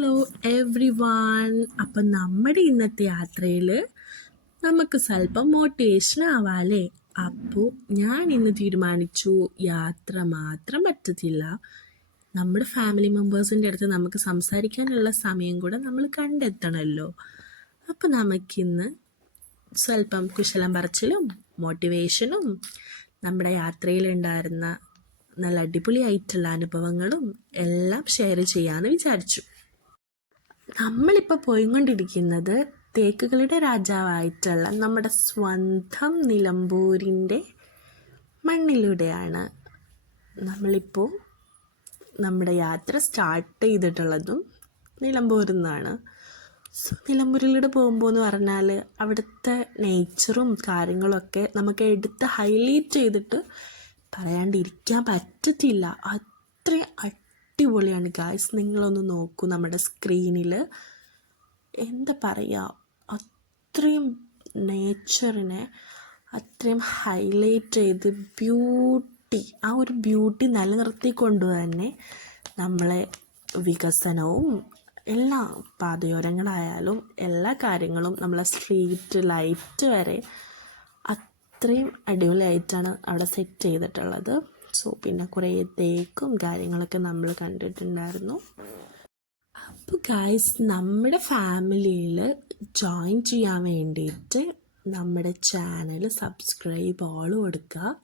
Hello every one. അപ്പം നമ്മുടെ ഇന്നത്തെ യാത്രയിൽ നമുക്ക് സ്വല്പം മോട്ടിവേഷൻ ആവാല്ലേ. അപ്പോൾ ഞാൻ ഇന്ന് തീരുമാനിച്ചു യാത്ര മാത്രം പറ്റത്തില്ല, നമ്മുടെ ഫാമിലി മെമ്പേഴ്സിൻ്റെ അടുത്ത് നമുക്ക് സംസാരിക്കാനുള്ള സമയം കൂടെ നമ്മൾ കണ്ടെത്തണമല്ലോ. അപ്പോൾ നമുക്കിന്ന് സ്വല്പം കുശലം പറച്ചിലും മോട്ടിവേഷനും നമ്മുടെ യാത്രയിലുണ്ടായിരുന്ന നല്ല അടിപൊളിയായിട്ടുള്ള അനുഭവങ്ങളും എല്ലാം ഷെയർ ചെയ്യാമെന്ന് വിചാരിച്ചു. നമ്മളിപ്പോൾ പോയിക്കൊണ്ടിരിക്കുന്നത് തേക്കുകളുടെ രാജാവായിട്ടുള്ള നമ്മുടെ സ്വന്തം നിലമ്പൂരിൻ്റെ മണ്ണിലൂടെയാണ്. നമ്മളിപ്പോൾ നമ്മുടെ യാത്ര സ്റ്റാർട്ട് ചെയ്തിട്ടുള്ളതും നിലമ്പൂരിൽ നിന്നാണ്. നിലമ്പൂരിലൂടെ പോകുമ്പോൾ എന്ന് പറഞ്ഞാൽ അവിടുത്തെ നേച്ചറും കാര്യങ്ങളൊക്കെ നമുക്ക് എടുത്ത് ഹൈലൈറ്റ് ചെയ്തിട്ട് പറയാണ്ടിരിക്കാൻ പറ്റത്തില്ല. അത്രയും അടിപൊളിയാണ് ഗായ്സ്. നിങ്ങളൊന്ന് നോക്കൂ, നമ്മുടെ സ്ക്രീനിൽ എന്താ പറയുക, അത്രയും നേച്ചറിനെ അത്രയും ഹൈലൈറ്റ് ചെയ്ത് ആ ഒരു ബ്യൂട്ടി നിലനിർത്തിക്കൊണ്ട് തന്നെ നമ്മളെ വികസനവും എല്ലാ പാതയോരങ്ങളായാലും എല്ലാ കാര്യങ്ങളും നമ്മളെ സ്ട്രീറ്റ് ലൈറ്റ് വരെ അത്രയും അടിപൊളിയായിട്ടാണ് അവിടെ സെറ്റ് ചെയ്തിട്ടുള്ളത്. സോ പിന്നെ കുറേ തേക്കും കാര്യങ്ങളൊക്കെ നമ്മൾ കണ്ടിട്ടുണ്ടായിരുന്നു. അപ്പോൾ ഗായ്സ്, നമ്മുടെ ഫാമിലിയിൽ ജോയിൻ ചെയ്യാൻ വേണ്ടിയിട്ട് നമ്മുടെ ചാനൽ സബ്സ്ക്രൈബ് ഓൾ കൊടുക്കുക.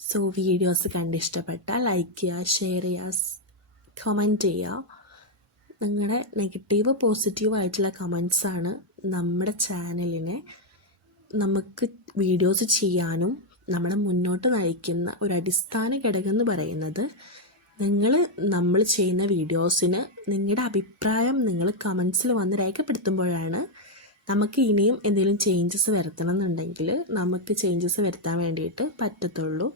സോ വീഡിയോസ് കണ്ടിഷ്ടപ്പെട്ടാൽ ലൈക്ക് ചെയ്യുക, ഷെയർ ചെയ്യുക, കമൻറ്റ് ചെയ്യുക. നിങ്ങളുടെ നെഗറ്റീവ് പോസിറ്റീവായിട്ടുള്ള കമൻസാണ് നമ്മുടെ ചാനലിനെ നമുക്ക് വീഡിയോസ് ചെയ്യാനും നമ്മളെ മുന്നോട്ട് നയിക്കുന്ന ഒരു അടിസ്ഥാന ഘടകം എന്ന് പറയുന്നത്. നമ്മൾ ചെയ്യുന്ന വീഡിയോസിന് നിങ്ങളുടെ അഭിപ്രായം നിങ്ങൾ കമൻസിൽ വന്ന് രേഖപ്പെടുത്തുമ്പോഴാണ് നമുക്ക് ഇനിയും എന്തെങ്കിലും ചേഞ്ചസ് വരുത്തണം എന്നുണ്ടെങ്കിൽ നമുക്ക് ചേഞ്ചസ് വരുത്താൻ വേണ്ടിയിട്ട് പറ്റത്തുള്ളൂ.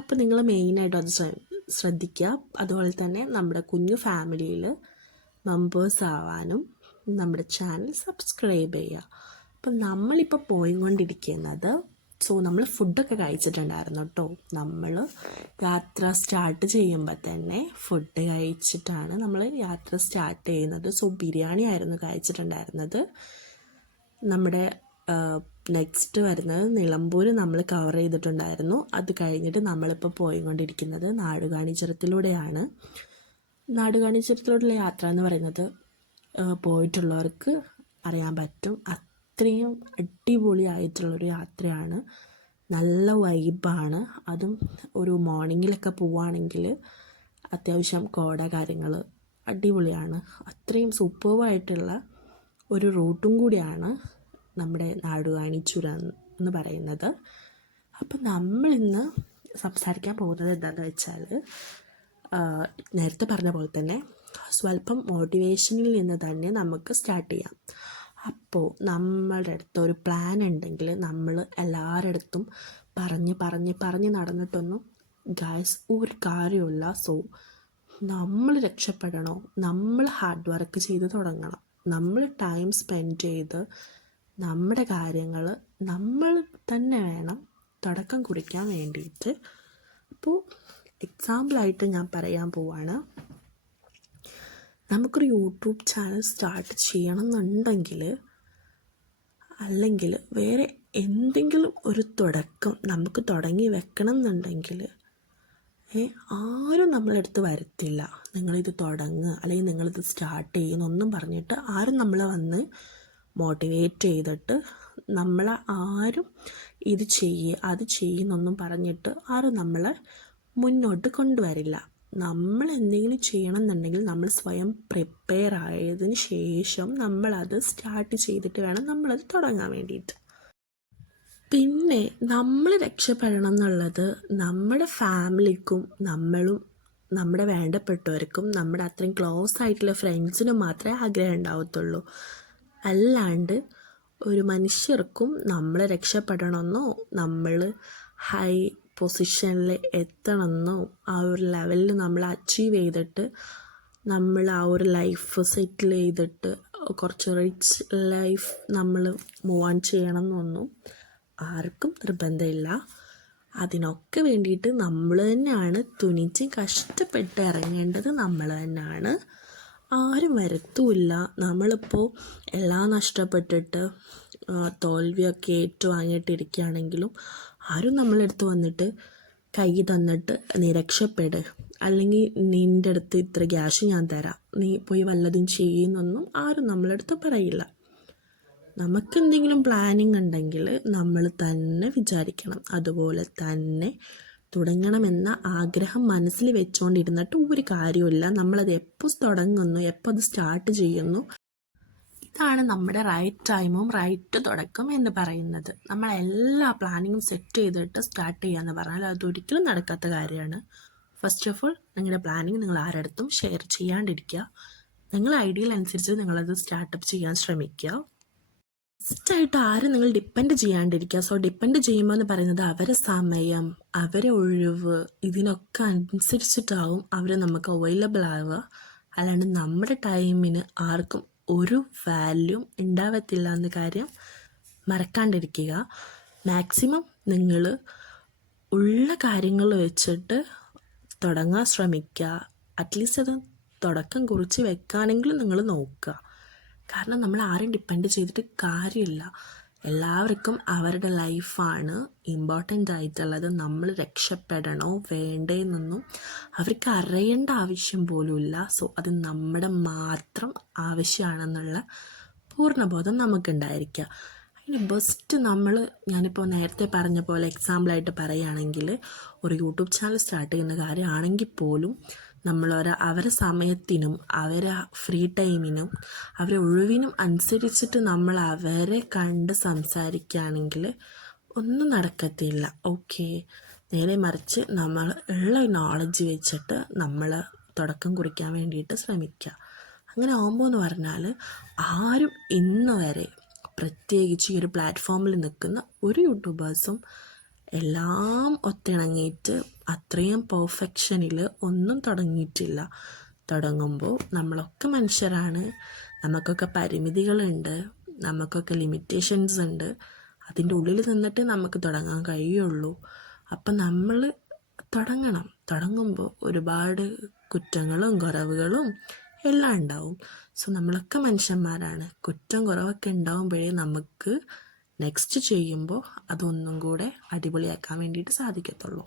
അപ്പോൾ നിങ്ങൾ മെയിനായിട്ടും അത് ശ്രദ്ധിക്കുക. അതുപോലെ തന്നെ നമ്മുടെ കുഞ്ഞു ഫാമിലിയിൽ മെമ്പേഴ്സ് ആവാനും നമ്മുടെ ചാനൽ സബ്സ്ക്രൈബ് ചെയ്യുക. അപ്പം നമ്മളിപ്പോൾ പോയിക്കൊണ്ടിരിക്കുന്നത്, നമ്മൾ ഫുഡൊക്കെ കഴിച്ചിട്ടുണ്ടായിരുന്നു കേട്ടോ. നമ്മൾ യാത്ര സ്റ്റാർട്ട് ചെയ്യുമ്പോൾ തന്നെ ഫുഡ് കഴിച്ചിട്ടാണ് നമ്മൾ യാത്ര സ്റ്റാർട്ട് ചെയ്യുന്നത്. ബിരിയാണി ആയിരുന്നു കഴിച്ചിട്ടുണ്ടായിരുന്നത്. നമ്മുടെ നെക്സ്റ്റ് വരുന്നത് നിലമ്പൂർ നമ്മൾ കവർ ചെയ്തിട്ടുണ്ടായിരുന്നു. അത് കഴിഞ്ഞിട്ട് നമ്മളിപ്പോൾ പോയിക്കൊണ്ടിരിക്കുന്നത് നാടുകാണി ചുരത്തിലൂടെയാണ്. നാടുകാണി ചുരത്തിലൂടെയുള്ള യാത്ര എന്ന് പറയുന്നത് പോയിട്ടുള്ളവർക്ക് അറിയാൻ പറ്റും, അത്രയും അടിപൊളിയായിട്ടുള്ളൊരു യാത്രയാണ്. നല്ല വൈബാണ്. അതും ഒരു മോർണിംഗിലൊക്കെ പോവുകയാണെങ്കിൽ അത്യാവശ്യം കോട കാര്യങ്ങൾ അടിപൊളിയാണ്. അത്രയും സൂപ്പർവായിട്ടുള്ള ഒരു റൂട്ടും കൂടിയാണ് നമ്മുടെ നാടുകാണി ചുരം എന്ന് പറയുന്നത്. അപ്പം നമ്മളിന്ന് സംസാരിക്കാൻ പോകുന്നത് എന്താണെന്ന് വെച്ചാൽ, നേരത്തെ പറഞ്ഞ പോലെ തന്നെ സ്വല്പം മോട്ടിവേഷനിൽ നിന്ന് തന്നെ നമുക്ക് സ്റ്റാർട്ട് ചെയ്യാം. അപ്പോൾ നമ്മളുടെ അടുത്ത് ഒരു പ്ലാൻ ഉണ്ടെങ്കിൽ നമ്മൾ എല്ലാവരുടെ അടുത്തും പറഞ്ഞ് നടന്നിട്ടൊന്നും ഗായ്സ് ഒരു കാര്യമില്ല. നമ്മൾ രക്ഷപ്പെടണോ, നമ്മൾ ഹാർഡ് വർക്ക് ചെയ്ത് തുടങ്ങണം. നമ്മൾ ടൈം സ്പെൻഡ് ചെയ്ത് നമ്മുടെ കാര്യങ്ങൾ നമ്മൾ തന്നെ വേണം തുടക്കം കുറിക്കാൻ വേണ്ടിയിട്ട്. അപ്പോൾ എക്സാമ്പിളായിട്ട് ഞാൻ പറയാൻ പോവാണ്, നമുക്കൊരു യൂട്യൂബ് ചാനൽ സ്റ്റാർട്ട് ചെയ്യണം എന്നുണ്ടെങ്കിൽ, അല്ലെങ്കിൽ വേറെ എന്തെങ്കിലും ഒരു തുടക്കം നമുക്ക് തുടങ്ങി വെക്കണം എന്നുണ്ടെങ്കിൽ ആരും നമ്മളടുത്ത് വരത്തില്ല. നിങ്ങളിത് തുടങ്ങുക അല്ലെങ്കിൽ നിങ്ങളിത് സ്റ്റാർട്ട് ചെയ്യുന്നൊന്നും പറഞ്ഞിട്ട് ആരും നമ്മളെ വന്ന് മോട്ടിവേറ്റ് ചെയ്തിട്ട് നമ്മളെ ആരും ഇത് അത് ചെയ്യുന്നൊന്നും പറഞ്ഞിട്ട് ആരും നമ്മളെ മുന്നോട്ട് കൊണ്ടുവരില്ല. നമ്മൾ എന്തെങ്കിലും ചെയ്യണം എന്നുണ്ടെങ്കിൽ നമ്മൾ സ്വയം പ്രിപ്പയർ ആയതിന് ശേഷം നമ്മളത് സ്റ്റാർട്ട് ചെയ്തിട്ട് വേണം നമ്മളത് തുടങ്ങാൻ വേണ്ടിയിട്ട്. പിന്നെ നമ്മൾ രക്ഷപ്പെടണം എന്നുള്ളത് നമ്മുടെ ഫാമിലിക്കും നമ്മുടെ വേണ്ടപ്പെട്ടവർക്കും നമ്മുടെ അത്രയും ക്ലോസ് ആയിട്ടുള്ള ഫ്രണ്ട്സിനും മാത്രമേ ആഗ്രഹം ഉണ്ടാവത്തുള്ളൂ. അല്ലാണ്ട് ഒരു മനുഷ്യർക്കും നമ്മൾ രക്ഷപ്പെടണമെന്നോ നമ്മൾ ഹൈ പൊസിഷനിൽ എത്തണമെന്നോ ആ ഒരു ലെവലിൽ നമ്മൾ അച്ചീവ് ചെയ്തിട്ട് നമ്മൾ ആ ഒരു ലൈഫ് സെറ്റിൽ ചെയ്തിട്ട് കുറച്ച് റിച്ച് ലൈഫ് നമ്മൾ മൂവ് ഓൺ ചെയ്യണം എന്നൊന്നും ആർക്കും നിർബന്ധമില്ല. അതിനൊക്കെ വേണ്ടിയിട്ട് നമ്മൾ തന്നെയാണ് തുനിച്ച് കഷ്ടപ്പെട്ട് ഇറങ്ങേണ്ടത് നമ്മൾ തന്നെയാണ്. ആരും വരത്തുമില്ല. നമ്മളിപ്പോൾ എല്ലാം നഷ്ടപ്പെട്ടിട്ട് തോൽവിയൊക്കെ ഏറ്റുവാങ്ങിയിട്ടിരിക്കുകയാണെങ്കിലും ആരും നമ്മളടുത്ത് വന്നിട്ട് കൈ തന്നിട്ട് നീ രക്ഷപ്പെട്, അല്ലെങ്കിൽ നിൻ്റെ അടുത്ത് ഇത്ര ക്യാഷ് ഞാൻ തരാം, നീ പോയി വല്ലതും ചെയ്യുന്നൊന്നും ആരും നമ്മളടുത്ത് പറയില്ല. നമുക്കെന്തെങ്കിലും പ്ലാനിങ് ഉണ്ടെങ്കിൽ നമ്മൾ തന്നെ വിചാരിക്കണം. അതുപോലെ തന്നെ തുടങ്ങണമെന്ന ആഗ്രഹം മനസ്സിൽ വെച്ചുകൊണ്ടിരുന്നിട്ട് ഒരു കാര്യമില്ല. നമ്മളത് എപ്പോൾ തുടങ്ങുന്നു, എപ്പോൾ അത് സ്റ്റാർട്ട് ചെയ്യുന്നു, ഇതാണ് നമ്മുടെ റൈറ്റ് ടൈമും റൈറ്റ് തുടക്കം എന്ന് പറയുന്നത്. നമ്മളെല്ലാ പ്ലാനിങ്ങും സെറ്റ് ചെയ്തിട്ട് സ്റ്റാർട്ട് ചെയ്യാന്ന് പറഞ്ഞാൽ അതൊരിക്കലും നടക്കാത്ത കാര്യമാണ്. ഫസ്റ്റ് ഓഫ് ഓൾ നിങ്ങളുടെ പ്ലാനിങ് നിങ്ങൾ ആരടുത്തും ഷെയർ ചെയ്യാണ്ടിരിക്കുക. നിങ്ങളുടെ ഐഡിയൽ അനുസരിച്ച് നിങ്ങളത് സ്റ്റാർട്ടപ്പ് ചെയ്യാൻ ശ്രമിക്കുക. ഫസ്റ്റായിട്ട് ആരും നിങ്ങൾ ഡിപ്പെൻഡ് ചെയ്യാണ്ടിരിക്കുക. സോ ഡിപ്പെൻഡ് ചെയ്യുമ്പോൾ എന്ന് പറയുന്നത് അവരെ സമയം, അവരെ ഒഴിവ്, ഇതിനൊക്കെ അനുസരിച്ചിട്ടാവും അവർ നമുക്ക് അവൈലബിൾ ആവുക. അല്ലാണ്ട് നമ്മുടെ ടൈമിന് ആർക്കും ഒരു വാല്യൂ ഉണ്ടാവത്തില്ല എന്ന കാര്യം മറക്കാണ്ടിരിക്കുക. മാക്സിമം നിങ്ങൾ ഉള്ള കാര്യങ്ങൾ വെച്ചിട്ട് തുടങ്ങാൻ ശ്രമിക്കുക. അറ്റ്ലീസ്റ്റ് അത് തുടക്കം കുറിച്ച് വെക്കാനെങ്കിലും നിങ്ങൾ നോക്കുക. കാരണം നമ്മൾ ആരും ഡിപ്പെൻഡ് ചെയ്തിട്ട് കാര്യമില്ല. എല്ലാവർക്കും അവരുടെ ലൈഫാണ് ഇമ്പോർട്ടൻ്റ് ആയിട്ടുള്ളത്. നമ്മൾ രക്ഷപ്പെടണോ വേണ്ടേന്നൊന്നും അവർക്ക് അറിയേണ്ട ആവശ്യം പോലുമില്ല. സോ അത് നമ്മുടെ മാത്രം ആവശ്യമാണെന്നുള്ള പൂർണ്ണബോധം നമുക്കുണ്ടായിരിക്കുക. അതിന് ബെസ്റ്റ് ഞാനിപ്പോൾ നേരത്തെ പറഞ്ഞ പോലെ എക്സാമ്പിളായിട്ട് പറയുകയാണെങ്കിൽ ഒരു യൂട്യൂബ് ചാനൽ സ്റ്റാർട്ട് ചെയ്യുന്ന കാര്യമാണെങ്കിൽ പോലും അവരെ സമയത്തിനും അവരെ ഫ്രീ ടൈമിനും അവരെ ഒഴിവിനും അനുസരിച്ചിട്ട് നമ്മൾ അവരെ കണ്ട് സംസാരിക്കുകയാണെങ്കിൽ ഒന്നും നടക്കത്തില്ല. ഓക്കെ, നേരെ മറിച്ച് നമ്മൾ ഉള്ള നോളജ് വെച്ചിട്ട് നമ്മൾ തുടക്കം കുറിക്കാൻ വേണ്ടിയിട്ട് ശ്രമിക്കുക. അങ്ങനെ ആകുമ്പോൾ എന്ന് പറഞ്ഞാൽ ആരും ഇന്ന് വരെ പ്രത്യേകിച്ച് ഈ ഒരു പ്ലാറ്റ്ഫോമിൽ നിൽക്കുന്ന ഒരു യൂട്യൂബേഴ്സും എല്ലാം ഒത്തിണങ്ങിയിട്ട് അത്രയും പെർഫെക്ഷനിൽ ഒന്നും തുടങ്ങിയിട്ടില്ല. തുടങ്ങുമ്പോൾ നമ്മളൊക്കെ മനുഷ്യരാണ്, നമുക്കൊക്കെ പരിമിതികളുണ്ട്, നമുക്കൊക്കെ ലിമിറ്റേഷൻസ് ഉണ്ട്. അതിൻ്റെ ഉള്ളിൽ നിന്നിട്ട് നമുക്ക് തുടങ്ങാൻ കഴിയുള്ളൂ. അപ്പം നമ്മൾ തുടങ്ങുമ്പോൾ ഒരുപാട് കുറ്റങ്ങളും കുറവുകളും എല്ലാം ഉണ്ടാവും. സോ നമ്മളൊക്കെ മനുഷ്യന്മാരാണ്. കുറ്റം കുറവൊക്കെ ഉണ്ടാവുമ്പോഴേ നമുക്ക് നെക്സ്റ്റ് ചെയ്യുമ്പോൾ അതൊന്നും കൂടെ അടിപൊളിയാക്കാൻ വേണ്ടിയിട്ട് സാധിക്കത്തുള്ളൂ.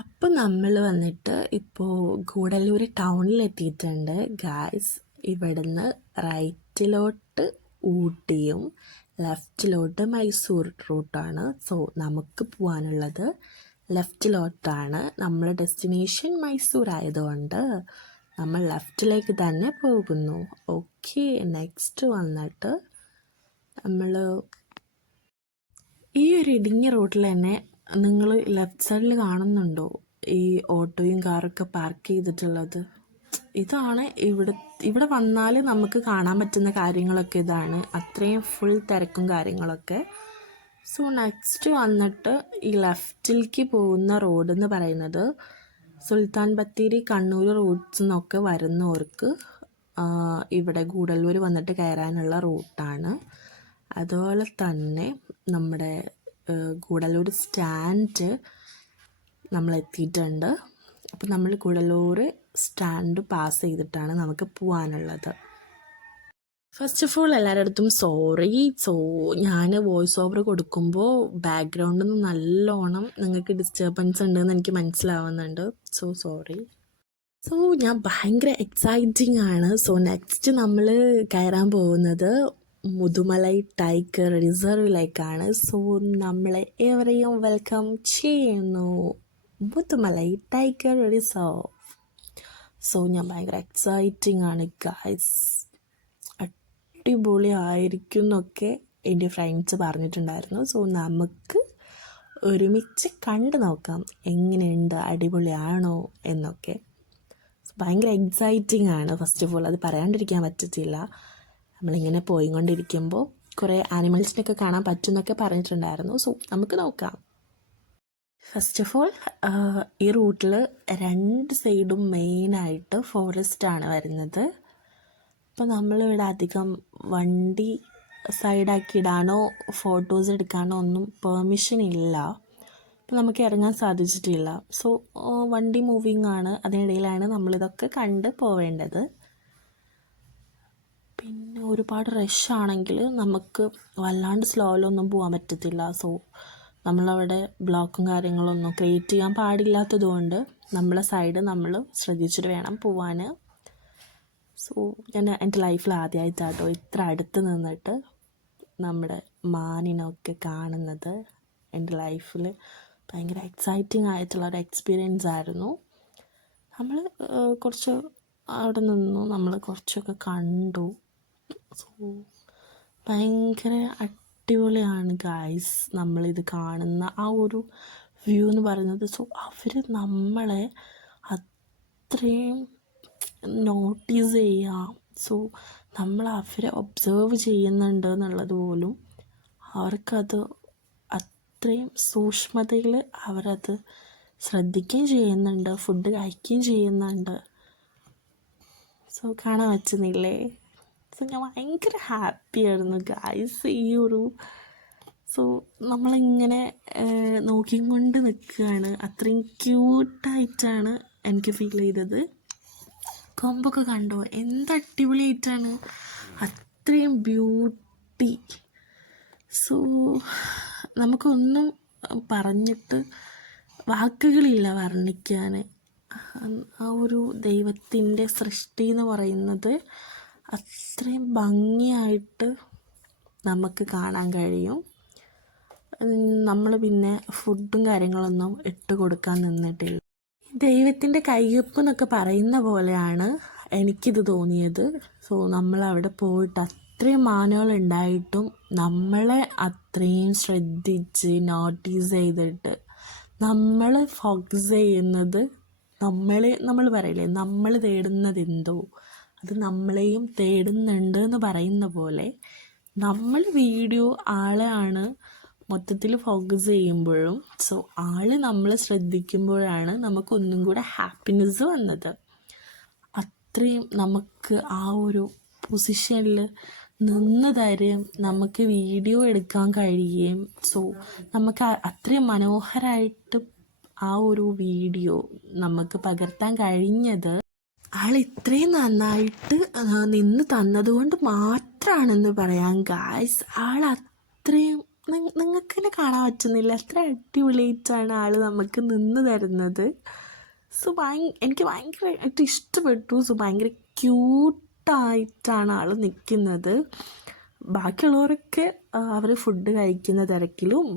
അപ്പം നമ്മൾ വന്നിട്ട് ഇപ്പോൾ ഗൂഡല്ലൂർ ടൗണിലെത്തിയിട്ടുണ്ട് ഗായ്സ്. ഇവിടുന്ന് റൈറ്റിലോട്ട് ഊട്ടിയും ലെഫ്റ്റിലോട്ട് മൈസൂർ റൂട്ടാണ്. സോ നമുക്ക് പോകാനുള്ളത് ലെഫ്റ്റിലോട്ടാണ്. നമ്മുടെ ഡെസ്റ്റിനേഷൻ മൈസൂർ ആയതുകൊണ്ട് നമ്മൾ ലെഫ്റ്റിലേക്ക് തന്നെ പോകുന്നു. ഓക്കെ, നെക്സ്റ്റ് വന്നിട്ട് നമ്മൾ ഈ ഒരു ഇടുങ്ങിയ റോഡിൽ തന്നെ നിങ്ങൾ ലെഫ്റ്റ് സൈഡിൽ കാണുന്നുണ്ടോ ഈ ഓട്ടോയും കാറൊക്കെ പാർക്ക് ചെയ്തിട്ടുള്ളത്? ഇതാണ് ഇവിടെ വന്നാൽ നമുക്ക് കാണാൻ പറ്റുന്ന കാര്യങ്ങളൊക്കെ ഇതാണ്. അത്രയും ഫുൾ തിരക്കും കാര്യങ്ങളൊക്കെ. സോ നെക്സ്റ്റ് വന്നിട്ട് ഈ ലെഫ്റ്റിലേക്ക് പോകുന്ന റോഡ് എന്ന് പറയുന്നത് സുൽത്താൻ ബത്തേരി കണ്ണൂർ റൂട്ട്സ് നിന്നൊക്കെ വരുന്നവർക്ക് ഇവിടെ ഗൂഡല്ലൂർ വന്നിട്ട് കയറാനുള്ള റൂട്ടാണ്. അതുപോലെ തന്നെ നമ്മുടെ ഗൂഡല്ലൂർ സ്റ്റാൻഡ് നമ്മൾ എത്തിയിട്ടുണ്ട്. അപ്പോൾ നമ്മൾ ഗൂഡല്ലൂർ സ്റ്റാൻഡ് പാസ് ചെയ്തിട്ടാണ് നമുക്ക് പോകാനുള്ളത്. ഫസ്റ്റ് ഓഫ് ഓൾ എല്ലാവരുടെ അടുത്തും സോറി. ഞാൻ വോയിസ് ഓവർ കൊടുക്കുമ്പോൾ ബാക്ക്ഗ്രൗണ്ടിൽ നിന്ന് നല്ലോണം നിങ്ങൾക്ക് ഡിസ്റ്റർബൻസ് ഉണ്ടെന്ന് എനിക്ക് മനസ്സിലാവുന്നുണ്ട്. സോറി. ഞാൻ ഭയങ്കര എക്സൈറ്റിംഗ് ആണ്. നെക്സ്റ്റ് നമ്മൾ കയറാൻ പോകുന്നത് മുതുമലൈ ടൈഗർ റിസർവിലേക്കാണ്. നമ്മളെ എവരെയും വെൽക്കം ചെയ്യുന്നു മുതുമലൈ ടൈഗർ റിസർവ്. ഞാൻ ഭയങ്കര എക്സൈറ്റിംഗ് ആണ് ഗൈസ്. അടിപൊളി ആയിരിക്കും എന്നൊക്കെ എൻ്റെ ഫ്രണ്ട്സ് പറഞ്ഞിട്ടുണ്ടായിരുന്നു. നമുക്ക് ഒരുമിച്ച് കണ്ടു നോക്കാം എങ്ങനെയുണ്ട്, അടിപൊളിയാണോ എന്നൊക്കെ. ഭയങ്കര എക്സൈറ്റിംഗ് ആണ്. ഫസ്റ്റ് ഓഫ് ഓൾ അത് പറയാണ്ടിരിക്കാൻ പറ്റത്തില്ല. നമ്മളിങ്ങനെ പോയിക്കൊണ്ടിരിക്കുമ്പോൾ കുറേ ആനിമൽസിനൊക്കെ കാണാൻ പറ്റുമെന്നൊക്കെ പറഞ്ഞിട്ടുണ്ടായിരുന്നു. നമുക്ക് നോക്കാം. ഫസ്റ്റ് ഓഫ് ഓൾ ഈ റൂട്ടിൽ രണ്ട് സൈഡും മെയിനായിട്ട് ഫോറസ്റ്റാണ് വരുന്നത്. അപ്പോൾ നമ്മളിവിടെ അധികം വണ്ടി സൈഡാക്കി ഇടാനോ ഫോട്ടോസ് എടുക്കാനോ ഒന്നും പെർമിഷൻ ഇല്ല. അപ്പോൾ നമുക്ക് ഇറങ്ങാൻ സാധിച്ചിട്ടില്ല. വണ്ടി മൂവിങ് ആണ്. അതിനിടയിലാണ് നമ്മളിതൊക്കെ കണ്ട് പോവേണ്ടത്. ഒരുപാട് റഷ് ആണെങ്കിൽ നമുക്ക് വല്ലാണ്ട് സ്ലോയിലൊന്നും പോകാൻ പറ്റത്തില്ല. സോ നമ്മളവിടെ ബ്ലോക്കും കാര്യങ്ങളൊന്നും ക്രിയേറ്റ് ചെയ്യാൻ പാടില്ലാത്തത് കൊണ്ട് നമ്മളെ സൈഡ് നമ്മൾ ശ്രദ്ധിച്ചിട്ട് വേണം പോവാൻ. സോ ഞാൻ എൻ്റെ ലൈഫിൽ ആദ്യമായിട്ടാട്ടോ ഇത്ര അടുത്ത് നിന്നിട്ട് നമ്മുടെ മാനിനൊക്കെ കാണുന്നത്. എൻ്റെ ലൈഫിൽ ഭയങ്കര എക്സൈറ്റിംഗ് ആയിട്ടുള്ളൊരു എക്സ്പീരിയൻസ് ആയിരുന്നു. നമ്മൾ കുറച്ച് അവിടെ നിന്നു, നമ്മൾ കുറച്ചൊക്കെ കണ്ടു. സോ ഭയങ്കര അടിപൊളിയാണ് ഗായ്സ് നമ്മളിത് കാണുന്ന ആ ഒരു വ്യൂ എന്ന് പറയുന്നത്. സോ അവർ നമ്മളെ അത്രയും നോട്ടീസ് ചെയ്യാം. സോ നമ്മൾ അവരെ ഒബ്സേർവ് ചെയ്യുന്നുണ്ട് എന്നുള്ളത് പോലും അവർക്കത് അത്രയും സൂക്ഷ്മതയിൽ അവരത് ശ്രദ്ധിക്കുകയും ചെയ്യുന്നുണ്ട്, ഫുഡ് കഴിക്കുകയും ചെയ്യുന്നുണ്ട്. സോ കാണാൻ പറ്റുന്നില്ലേ? സോ ഞാൻ ഭയങ്കര ഹാപ്പിയായിരുന്നു ഗായ്സ് ഈ ഒരു. സോ നമ്മളിങ്ങനെ നോക്കിക്കൊണ്ട് നിൽക്കുകയാണ്. അത്രയും ക്യൂട്ടായിട്ടാണ് എനിക്ക് ഫീൽ ചെയ്തത്. കൊമ്പൊക്കെ കണ്ടോ, എന്ത് അടിപൊളിയായിട്ടാണ്, അത്രയും ബ്യൂട്ടി. സോ നമുക്കൊന്നും പറഞ്ഞിട്ട് വാക്കുകളില്ല വർണ്ണിക്കാൻ. ആ ഒരു ദൈവത്തിൻ്റെ സൃഷ്ടി എന്ന് പറയുന്നത് അത്രയും ഭംഗിയായിട്ട് നമുക്ക് കാണാൻ കഴിയും. നമ്മൾ പിന്നെ ഫുഡും കാര്യങ്ങളൊന്നും ഇട്ട് കൊടുക്കാൻ നിന്നിട്ടില്ല. ദൈവത്തിൻ്റെ കയ്യൊപ്പ് എന്നൊക്കെ പറയുന്ന പോലെയാണ് എനിക്കിത് തോന്നിയത്. സോ നമ്മളവിടെ പോയിട്ട് അത്രയും മാനുകളുണ്ടായിട്ടും നമ്മളെ അത്രയും ശ്രദ്ധിച്ച് നോട്ടീസ് ചെയ്തിട്ട് നമ്മൾ ഫോക്കസ് ചെയ്യുന്നത് നമ്മൾ പറയില്ലേ, നമ്മൾ തേടുന്നത് എന്തോ അത് നമ്മളെയും തേടുന്നുണ്ട് എന്ന് പറയുന്ന പോലെ നമ്മൾ വീഡിയോ ആളെയാണ് മൊത്തത്തിൽ ഫോക്കസ് ചെയ്യുമ്പോഴും സോ ആള് നമ്മളെ ശ്രദ്ധിക്കുമ്പോഴാണ് നമുക്കൊന്നും കൂടെ ഹാപ്പിനെസ് വന്നത്. അത്രയും നമുക്ക് ആ ഒരു പൊസിഷനിൽ നിന്ന് തരും, നമുക്ക് വീഡിയോ എടുക്കാൻ കഴിയുകയും സോ നമുക്ക് അത്രയും മനോഹരമായിട്ട് ആ ഒരു വീഡിയോ നമുക്ക് പകർത്താൻ കഴിഞ്ഞത് ആൾ ഇത്രയും നന്നായിട്ട് നിന്ന് തന്നതുകൊണ്ട് മാത്രമാണെന്ന് പറയാം ഗായ്സ്. ആൾ അത്രയും നിങ്ങൾക്ക് തന്നെ കാണാൻ പറ്റുന്നില്ല, അത്ര അടിപൊളിയായിട്ടാണ് ആൾ നമുക്ക് നിന്ന് തരുന്നത്. സോ എനിക്ക് ഭയങ്കരമായിട്ട് ഇഷ്ടപ്പെട്ടു. സോ ഭയങ്കര ക്യൂട്ടായിട്ടാണ് ആൾ നിൽക്കുന്നത്. ബാക്കിയുള്ളവരൊക്കെ അവർ ഫുഡ് കഴിക്കുന്ന തിരക്കിലും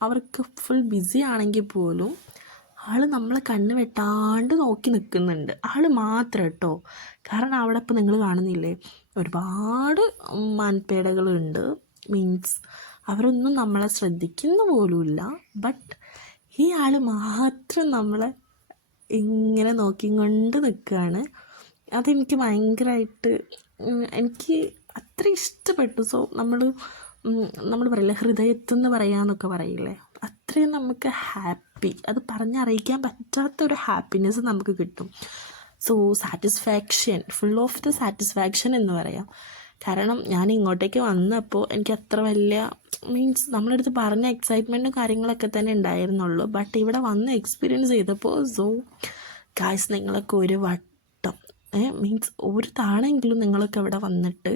അവർക്ക് ഫുൾ ബിസി ആണെങ്കിൽ പോലും ആൾ നമ്മളെ കണ്ണ് വെട്ടാണ്ട് നോക്കി നിൽക്കുന്നുണ്ട്. ആൾ മാത്രം കേട്ടോ. കാരണം അവിടെ ഇപ്പോൾ നിങ്ങൾ കാണുന്നില്ലേ, ഒരുപാട് മാൻപേടകളുണ്ട്. മീൻസ് അവരൊന്നും നമ്മളെ ശ്രദ്ധിക്കുന്ന പോലുമില്ല. ബട്ട് ഈ ആൾ മാത്രം നമ്മളെ ഇങ്ങനെ നോക്കിക്കൊണ്ട് നിൽക്കുകയാണ്. അതെനിക്ക് ഭയങ്കരമായിട്ട് എനിക്ക് അത്ര ഇഷ്ടപ്പെട്ടു. സോ നമ്മൾ പറയില്ലേ ഹൃദയത്തെന്ന് പറയാമെന്നൊക്കെ പറയില്ലേ, അത്രയും നമുക്ക് ഹാപ്പി, അത് പറഞ്ഞറിയിക്കാൻ പറ്റാത്തൊരു ഹാപ്പിനെസ് നമുക്ക് കിട്ടും. So satisfaction, full of the satisfaction എന്ന് പറയാം. കാരണം ഞാൻ ഇങ്ങോട്ടേക്ക് വന്നപ്പോൾ എനിക്ക് അത്ര വലിയ മീൻസ് നമ്മളടുത്ത് പറഞ്ഞ എക്സൈറ്റ്മെൻറ്റും കാര്യങ്ങളൊക്കെ തന്നെ ഉണ്ടായിരുന്നുള്ളൂ. ബട്ട് ഇവിടെ വന്ന് എക്സ്പീരിയൻസ് ചെയ്തപ്പോൾ സോ ഗായ്സ് നിങ്ങളൊക്കെ ഒരു വട്ടം മീൻസ് ഒരു തവണയെങ്കിലും നിങ്ങളൊക്കെ ഇവിടെ വന്നിട്ട്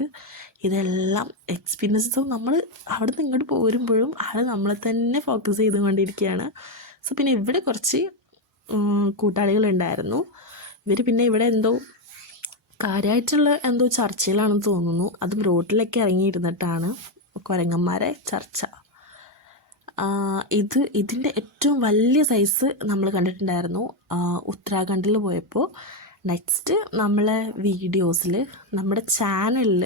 ഇതെല്ലാം എക്സ്പീരിയൻസ്. നമ്മൾ അവിടെ നിന്ന് ഇങ്ങോട്ട് പോരുമ്പോഴും ആൾ നമ്മളെ തന്നെ ഫോക്കസ് ചെയ്തുകൊണ്ടിരിക്കുകയാണ്. സോ പിന്നെ ഇവിടെ കുറച്ച് കൂട്ടാളികളുണ്ടായിരുന്നു. ഇവർ പിന്നെ ഇവിടെ എന്തോ കാര്യമായിട്ടുള്ള എന്തോ ചർച്ചയിലാണെന്ന് തോന്നുന്നു. അതും റോഡിലൊക്കെ ഇറങ്ങിയിരുന്നിട്ടാണ് കുരങ്ങന്മാരെ ചർച്ച. ഇതിൻ്റെ ഏറ്റവും വലിയ സൈസ് നമ്മൾ കണ്ടിട്ടുണ്ടായിരുന്നു ഉത്തരാഖണ്ഡിൽ പോയപ്പോൾ. നെക്സ്റ്റ് നമ്മളെ വീഡിയോസിൽ നമ്മുടെ ചാനലിൽ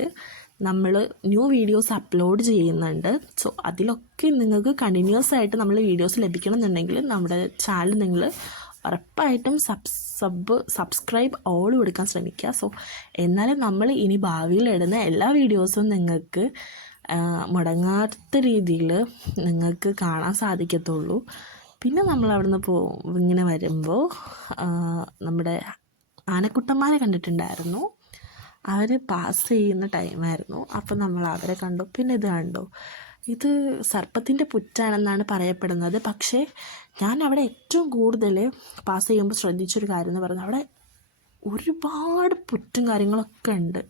നമ്മൾ ന്യൂ വീഡിയോസ് അപ്ലോഡ് ചെയ്യുന്നുണ്ട്. സോ അതിലൊക്കെ നിങ്ങൾക്ക് കണ്ടിന്യൂസ് ആയിട്ട് നമ്മൾ വീഡിയോസ് ലഭിക്കണം എന്നുണ്ടെങ്കിൽ നമ്മുടെ ചാനൽ നിങ്ങൾ ഉറപ്പായിട്ടും സബ്സ്ക്രൈബ് ഓൾ കൊടുക്കാൻ ശ്രമിക്കുക. സോ എന്നാലും നമ്മൾ ഇനി ഭാവിയിൽ ഇടുന്ന എല്ലാ വീഡിയോസും നിങ്ങൾക്ക് മുടങ്ങാത്ത രീതിയിൽ നിങ്ങൾക്ക് കാണാൻ സാധിക്കത്തുള്ളൂ. പിന്നെ നമ്മൾ അവിടുന്ന് ഇങ്ങനെ വരുമ്പോൾ നമ്മുടെ ആനക്കുട്ടന്മാരെ കണ്ടിട്ടുണ്ടായിരുന്നു. അവർ പാസ് ചെയ്യുന്ന ടൈമായിരുന്നു. അപ്പം നമ്മൾ അവരെ കണ്ടു. പിന്നെ ഇത് കണ്ടു, ഇത് സർപ്പത്തിൻ്റെ പുറ്റാണെന്നാണ് പറയപ്പെടുന്നത്. പക്ഷേ ഞാൻ അവിടെ ഏറ്റവും കൂടുതൽ പാസ് ചെയ്യുമ്പോൾ ശ്രദ്ധിച്ചൊരു കാര്യം എന്ന് പറയുന്നത് അവിടെ ഒരുപാട് പുറ്റും കാര്യങ്ങളൊക്കെ ഉണ്ട്.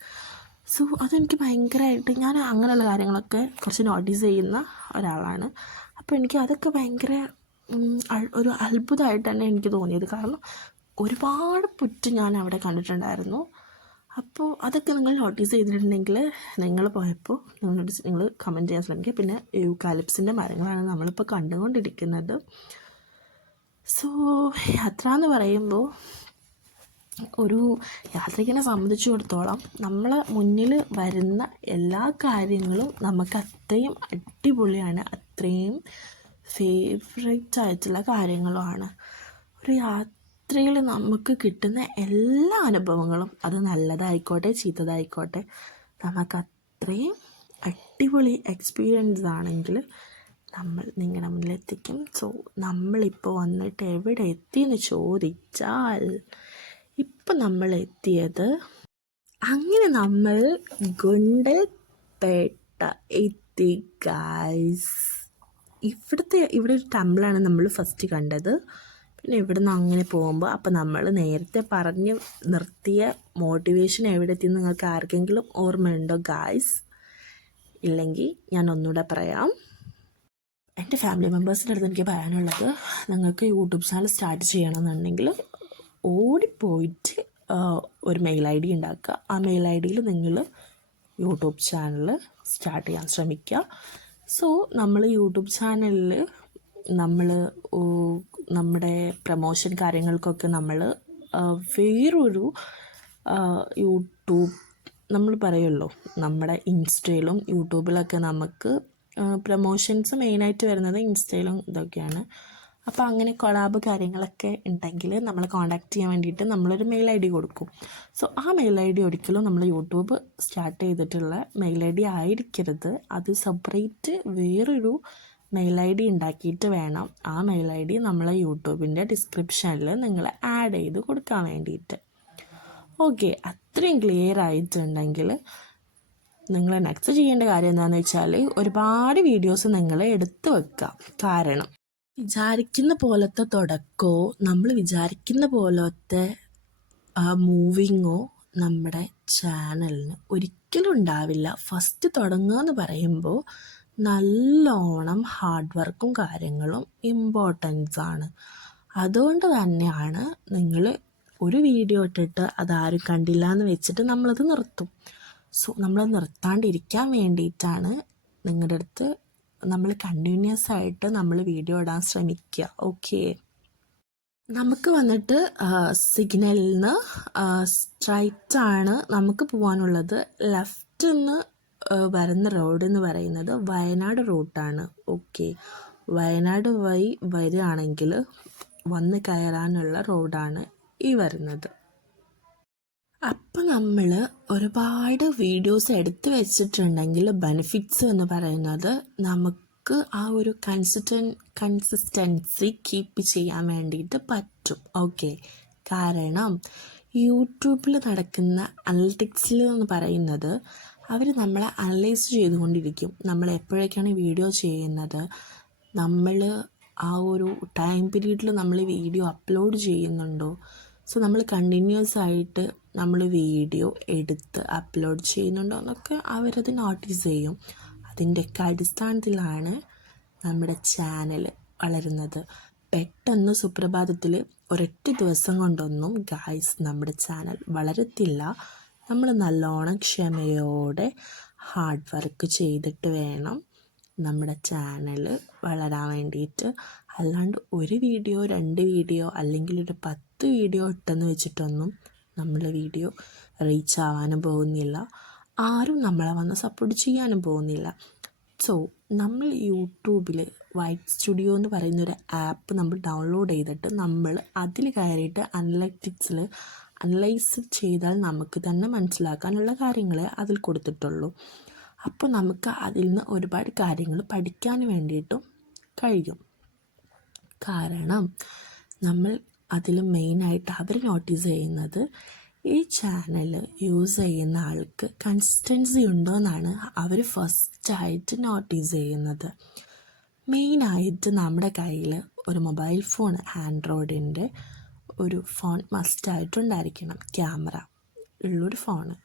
സോ അതെനിക്ക് ഭയങ്കരമായിട്ട്, ഞാൻ അങ്ങനെയുള്ള കാര്യങ്ങളൊക്കെ കുറച്ച് നോട്ടീസ് ചെയ്യുന്ന ഒരാളാണ്. അപ്പോൾ എനിക്ക് അതൊക്കെ ഭയങ്കര ഒരു അത്ഭുതമായിട്ട് തന്നെ എനിക്ക് തോന്നിയത്. കാരണം ഒരുപാട് പുറ്റ് ഞാൻ അവിടെ കണ്ടിട്ടുണ്ടായിരുന്നു. അപ്പോൾ അതൊക്കെ നിങ്ങൾ നോട്ടീസ് ചെയ്തിട്ടുണ്ടെങ്കിൽ നിങ്ങൾ പോയപ്പോൾ നിങ്ങൾ കമൻറ്റ് ചെയ്യാൻ ശ്രമിക്കുക. പിന്നെ യൂക്കാലിപ്സിൻ്റെ മരങ്ങളാണ് നമ്മളിപ്പോൾ കണ്ടുകൊണ്ടിരിക്കുന്നത്. സോ യാത്ര എന്ന് പറയുമ്പോൾ ഒരു യാത്രികനെ സംബന്ധിച്ചിടത്തോളം നമ്മളെ മുന്നിൽ വരുന്ന എല്ലാ കാര്യങ്ങളും നമുക്ക് അത്രയും അടിപൊളിയാണ്, അത്രയും ഫേവറേറ്റ് ആയിട്ടുള്ള കാര്യങ്ങളുമാണ്. ഒരു യാത്രയിൽ നമുക്ക് കിട്ടുന്ന എല്ലാ അനുഭവങ്ങളും, അത് നല്ലതായിക്കോട്ടെ ചീത്തതായിക്കോട്ടെ, നമുക്ക് അത്രയും അടിപൊളി എക്സ്പീരിയൻസ് ആണെങ്കിൽ നമ്മൾ നിങ്ങളുടെ മുന്നിലെത്തിക്കും. സോ നമ്മളിപ്പോൾ വന്നിട്ട് എവിടെ എത്തിയെന്ന് ചോദിച്ചാൽ, ഇപ്പം നമ്മൾ എത്തിയത്, അങ്ങനെ നമ്മൾ ഗുണ്ടൽപേട്ട എത്തി ഗൈസ്. ഇവിടെ ഒരു ടെമ്പിളാണ് നമ്മൾ ഫസ്റ്റ് കണ്ടത്. പിന്നെ ഇവിടെ നിന്ന് അങ്ങനെ പോകുമ്പോൾ അപ്പം നമ്മൾ നേരത്തെ പറഞ്ഞ് നിർത്തിയ മോട്ടിവേഷൻ എവിടെ എത്തിയെന്ന് നിങ്ങൾക്ക് ആർക്കെങ്കിലും ഓർമ്മയുണ്ടോ ഗൈസ്? ഇല്ലെങ്കിൽ ഞാൻ ഒന്നുകൂടെ പറയാം. എൻ്റെ ഫാമിലി മെമ്പേഴ്സിൻ്റെ അടുത്ത് എനിക്ക് പറയാനുള്ളത്, നിങ്ങൾക്ക് യൂട്യൂബ് ചാനൽ സ്റ്റാർട്ട് ചെയ്യണമെന്നുണ്ടെങ്കിൽ ഓടിപ്പോയിട്ട് ഒരു മെയിൽ ഐ ഡി ഉണ്ടാക്കുക. ആ മെയിൽ ഐ ഡിയിൽ നിങ്ങൾ യൂട്യൂബ് ചാനൽ സ്റ്റാർട്ട് ചെയ്യാൻ ശ്രമിക്കുക. സോ നമ്മൾ യൂട്യൂബ് ചാനലിൽ നമ്മുടെ പ്രമോഷൻ കാര്യങ്ങൾക്കൊക്കെ നമ്മൾ വേറൊരു യൂട്യൂബ് നമ്മൾ പറയുമല്ലോ, നമ്മുടെ ഇൻസ്റ്റയിലും യൂട്യൂബിലൊക്കെ നമുക്ക് പ്രമോഷൻസ് മെയിനായിട്ട് വരുന്നത് ഇൻസ്റ്റയിലും ഇതൊക്കെയാണ്. അപ്പോൾ അങ്ങനെ കൊളാബ് കാര്യങ്ങളൊക്കെ ഉണ്ടെങ്കിൽ നമ്മൾ കോൺടാക്റ്റ് ചെയ്യാൻ വേണ്ടിയിട്ട് നമ്മളൊരു മെയിൽ ഐ ഡി കൊടുക്കും. സോ ആ മെയിൽ ഐ ഡി ഒരിക്കലും നമ്മൾ യൂട്യൂബ് സ്റ്റാർട്ട് ചെയ്തിട്ടുള്ള മെയിൽ ഐ ഡി ആയിരിക്കരുത്. അത് സെപ്പറേറ്റ് വേറൊരു മെയിൽ ഐ ഡി ഉണ്ടാക്കിയിട്ട് വേണം ആ മെയിൽ ഐ ഡി നമ്മളെ യൂട്യൂബിൻ്റെ ഡിസ്ക്രിപ്ഷനിൽ നിങ്ങൾ ആഡ് ചെയ്ത് കൊടുക്കാൻ വേണ്ടിയിട്ട്. ഓക്കെ, അത്രയും ക്ലിയർ ആയിട്ടുണ്ടെങ്കിൽ നിങ്ങൾ നെക്സ്റ്റ് ചെയ്യേണ്ട കാര്യം എന്താണെന്ന് വെച്ചാൽ, ഒരുപാട് വീഡിയോസ് നിങ്ങൾ എടുത്ത് വെക്കുക. കാരണം വിചാരിക്കുന്ന പോലത്തെ തുടക്കമോ നമ്മൾ വിചാരിക്കുന്ന പോലത്തെ മൂവിങ്ങോ നമ്മുടെ ചാനലിന് ഒരിക്കലും ഉണ്ടാവില്ല. ഫസ്റ്റ് തുടങ്ങുക എന്ന് പറയുമ്പോൾ നല്ലോണം ഹാർഡ് വർക്കും കാര്യങ്ങളും ഇമ്പോർട്ടൻസ് ആണ്. അതുകൊണ്ട് തന്നെയാണ് നിങ്ങൾ ഒരു വീഡിയോ ഇട്ടിട്ട് അതാരും കണ്ടില്ല എന്ന് വെച്ചിട്ട് നമ്മളത് നിർത്തും. സോ നമ്മളത് നിർത്താണ്ടിരിക്കാൻ വേണ്ടിയിട്ടാണ് നിങ്ങളുടെ അടുത്ത് നമ്മൾ കണ്ടിന്യൂസ് ആയിട്ട് നമ്മൾ വീഡിയോ ഇടാൻ ശ്രമിക്കുക. ഓക്കെ, നമുക്ക് വന്നിട്ട് സിഗ്നലിൽ നിന്ന് സ്ട്രൈറ്റാണ് നമുക്ക് പോകാനുള്ളത്. ലെഫ്റ്റിൽ നിന്ന് വരുന്ന റോഡ് എന്ന് പറയുന്നത് വയനാട് റൂട്ടാണ്. ഓക്കെ, വയനാട് വഴി വരികയാണെങ്കിൽ വന്ന് കയറാനുള്ള റോഡാണ് ഈ വരുന്നത്. അപ്പം നമ്മൾ ഒരുപാട് വീഡിയോസ് എടുത്തു വെച്ചിട്ടുണ്ടെങ്കിൽ ബെനിഫിറ്റ്സ് എന്ന് പറയുന്നത്, നമുക്ക് ആ ഒരു കൺസിസ്റ്റൻസി കീപ്പ് ചെയ്യാൻ വേണ്ടിയിട്ട് പറ്റും. ഓക്കെ, കാരണം യൂട്യൂബിൽ നടക്കുന്ന അനലിറ്റിക്സിൽ എന്ന് പറയുന്നത്, അവർ നമ്മളെ അനലൈസ് ചെയ്തുകൊണ്ടിരിക്കും. നമ്മൾ എപ്പോഴൊക്കെയാണ് വീഡിയോ ചെയ്യുന്നത്, നമ്മൾ ആ ഒരു ടൈം പീരീഡിൽ നമ്മൾ വീഡിയോ അപ്ലോഡ് ചെയ്യുന്നുണ്ടോ. സോ നമ്മൾ കണ്ടിന്യൂസ് ആയിട്ട് നമ്മൾ വീഡിയോ എടുത്ത് അപ്ലോഡ് ചെയ്യുന്നുണ്ടോ എന്നൊക്കെ അവരത് നോട്ടീസ് ചെയ്യും. അതിൻ്റെയൊക്കെ അടിസ്ഥാനത്തിലാണ് നമ്മുടെ ചാനൽ വളരുന്നത്. പെട്ടെന്ന് സുപ്രഭാതത്തിൽ ഒരൊറ്റ ദിവസം കൊണ്ടൊന്നും ഗായ്സ് നമ്മുടെ ചാനൽ വളരത്തില്ല. നമ്മൾ നല്ലോണം ക്ഷമയോടെ ഹാർഡ് വർക്ക് ചെയ്തിട്ട് വേണം നമ്മുടെ ചാനൽ വളരാൻ വേണ്ടിയിട്ട്. അല്ലാണ്ട് ഒരു വീഡിയോ 2 വീഡിയോ അല്ലെങ്കിൽ ഒരു 10 വീഡിയോ ഇട്ടെന്ന് വെച്ചിട്ടൊന്നും നമ്മളെ വീഡിയോ റീച്ച് ആവാനും പോകുന്നില്ല. ആരും നമ്മളെ വന്ന് സപ്പോർട്ട് ചെയ്യാനും പോകുന്നില്ല. സോ നമ്മൾ യൂട്യൂബിൽ വൈറ്റ് സ്റ്റുഡിയോ എന്ന് പറയുന്നൊരു ആപ്പ് നമ്മൾ ഡൗൺലോഡ് ചെയ്തിട്ട് നമ്മൾ അതിൽ കയറിയിട്ട് അനലൈസ് ചെയ്താൽ നമുക്ക് തന്നെ മനസ്സിലാക്കാനുള്ള കാര്യങ്ങളെ അതിൽ കൊടുത്തിട്ടുള്ളൂ. അപ്പോൾ നമുക്ക് അതിൽ നിന്ന് ഒരുപാട് കാര്യങ്ങൾ പഠിക്കാൻ വേണ്ടിയിട്ടും കഴിയും. കാരണം നമ്മൾ അതിൽ മെയിനായിട്ട് അവർ നോട്ടീസ് ചെയ്യുന്നത്, ഈ ചാനൽ യൂസ് ചെയ്യുന്ന ആൾക്ക് കൺസിസ്റ്റൻസി ഉണ്ടോ എന്നാണ് അവർ ഫസ്റ്റായിട്ട് നോട്ടീസ് ചെയ്യുന്നത്. മെയിനായിട്ട് നമ്മുടെ കയ്യിൽ ഒരു മൊബൈൽ ഫോൺ, ആൻഡ്രോയിഡിൻ്റെ ഒരു ഫോൺ മസ്റ്റായിട്ടുണ്ടായിരിക്കണം, ക്യാമറ ഉള്ളൊരു ഫോണ്.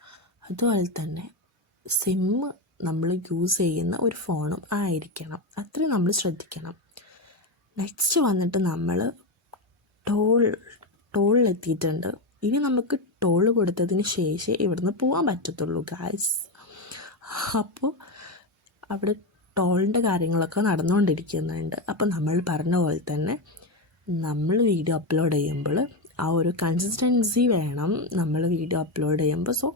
അതുപോലെ തന്നെ സിമ്മ് നമ്മൾ യൂസ് ചെയ്യുന്ന ഒരു ഫോണും ആയിരിക്കണം. അത്രയും നമ്മൾ ശ്രദ്ധിക്കണം. നെക്സ്റ്റ് വന്നിട്ട് നമ്മൾ ടോളിലെത്തിയിട്ടുണ്ട്. ഇനി നമുക്ക് ടോൾ കൊടുത്തതിന് ശേഷം ഇവിടുന്ന് പോകാൻ പറ്റത്തുള്ളൂ ഗായ്സ്. അപ്പോൾ അവിടെ ടോളിൻ്റെ കാര്യങ്ങളൊക്കെ നടന്നുകൊണ്ടിരിക്കുന്നുണ്ട്. അപ്പോൾ നമ്മൾ പറഞ്ഞ പോലെ തന്നെ നമ്മൾ വീഡിയോ അപ്ലോഡ് ചെയ്യുമ്പോൾ ആ ഒരു കൺസിസ്റ്റൻസി വേണം നമ്മൾ വീഡിയോ അപ്ലോഡ് ചെയ്യുമ്പോൾ. സോ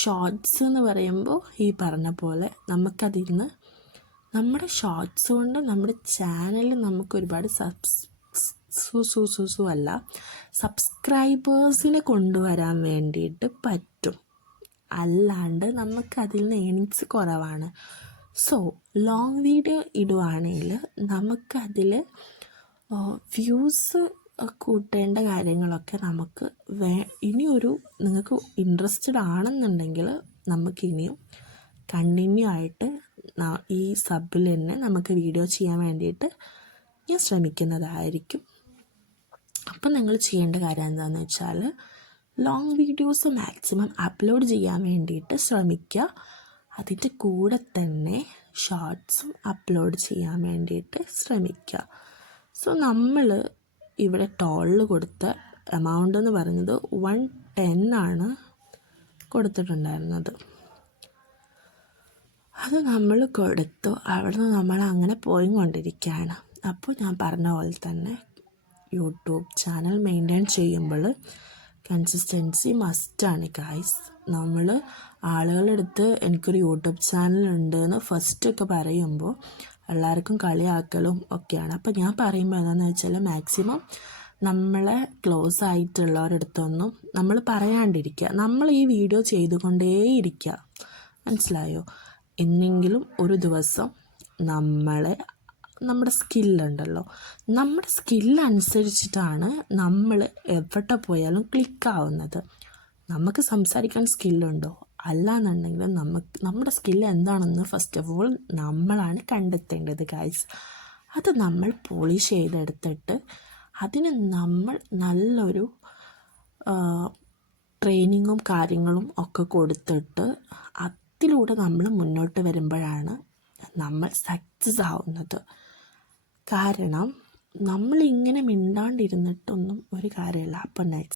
ഷോർട്സ് എന്ന് പറയുമ്പോൾ ഈ പറഞ്ഞ പോലെ നമുക്കതിൽ നിന്ന് നമ്മുടെ ഷോർട്സ് കൊണ്ട് നമ്മുടെ ചാനലിൽ നമുക്ക് ഒരുപാട് സബ്സ്ക്രൈബേഴ്സിനെ കൊണ്ടുവരാൻ വേണ്ടിയിട്ട് പറ്റും. അല്ലാണ്ട് നമുക്കതിൽ നിന്ന് ഏണിങ്സ് കുറവാണ്. സോ ലോങ് വീഡിയോ ഇടുവാണെങ്കിൽ നമുക്കതിൽ വ്യൂസ് കൂട്ടേണ്ട കാര്യങ്ങളൊക്കെ നമുക്ക് ഇനിയൊരു നിങ്ങൾക്ക് ഇൻട്രസ്റ്റഡ് ആണെന്നുണ്ടെങ്കിൽ നമുക്കിനിയും കണ്ടിന്യൂ ആയിട്ട് ഈ സബിൽ തന്നെ നമുക്ക് വീഡിയോ ചെയ്യാൻ വേണ്ടിയിട്ട് ഞാൻ ശ്രമിക്കുന്നതായിരിക്കും. അപ്പം നിങ്ങൾ ചെയ്യേണ്ട കാര്യം എന്താണെന്ന് വെച്ചാൽ ലോങ് വീഡിയോസ് മാക്സിമം അപ്ലോഡ് ചെയ്യാൻ വേണ്ടിയിട്ട് ശ്രമിക്കുക. അതിൻ്റെ കൂടെ തന്നെ ഷോർട്സും അപ്ലോഡ് ചെയ്യാൻ വേണ്ടിയിട്ട് ശ്രമിക്കുക. സോ നമ്മൾ ഇവിടെ ടോളിൽ കൊടുത്ത എമൗണ്ട് എന്ന് പറയുന്നത് 110 ആണ് കൊടുത്തിട്ടുണ്ടായിരുന്നത്. അത് നമ്മൾ കൊടുത്തു. അവിടെ നിന്ന് നമ്മൾ അങ്ങനെ പോയിക്കൊണ്ടിരിക്കുകയാണ്. അപ്പോൾ ഞാൻ പറഞ്ഞ പോലെ തന്നെ യൂട്യൂബ് ചാനൽ മെയിൻറ്റെയിൻ ചെയ്യുമ്പോൾ കൺസിസ്റ്റൻസി മസ്റ്റാണ് ഗൈസ്. നമ്മൾ ആളുകളുടെ അടുത്ത് എനിക്കൊരു യൂട്യൂബ് ചാനലുണ്ട് എന്ന് ഫസ്റ്റൊക്കെ പറയുമ്പോൾ എല്ലാവർക്കും കളിയാക്കലും ഒക്കെയാണ്. അപ്പോൾ ഞാൻ പറയുമ്പോൾ എന്താണെന്ന് വെച്ചാൽ മാക്സിമം നമ്മളെ ക്ലോസ് ആയിട്ടുള്ളവരുടെ അടുത്തൊന്നും നമ്മൾ പറയാണ്ടിരിക്കുക. നമ്മൾ ഈ വീഡിയോ ചെയ്തുകൊണ്ടേയിരിക്കുക. മനസ്സിലായോ? എന്നെങ്കിലും ഒരു ദിവസം നമ്മുടെ സ്കില്ലുണ്ടല്ലോ, നമ്മുടെ സ്കില്ലനുസരിച്ചിട്ടാണ് നമ്മൾ എവിടെ പോയാലും ക്ലിക്കാവുന്നത്. നമുക്ക് സംസാരിക്കാൻ സ്കില്ലുണ്ടോ? അല്ലാന്നുണ്ടെങ്കിൽ നമ്മുടെ സ്കില്ല് എന്താണെന്ന് ഫസ്റ്റ് ഓഫ് ഓൾ നമ്മളാണ് കണ്ടെത്തേണ്ടത് ഗൈസ്. അത് നമ്മൾ പോളിഷ് ചെയ്തെടുത്തിട്ട് അതിന് നമ്മൾ നല്ലൊരു ട്രെയിനിങ്ങും കാര്യങ്ങളും ഒക്കെ കൊടുത്തിട്ട് അതിലൂടെ നമ്മൾ മുന്നോട്ട് വരുമ്പോഴാണ് നമ്മൾ സക്സസ് ആവുന്നത്. കാരണം നമ്മളിങ്ങനെ മിണ്ടാണ്ടിരുന്നിട്ടൊന്നും ഒരു കാര്യമില്ല. അപ്പോൾ നെക്സ്റ്റ്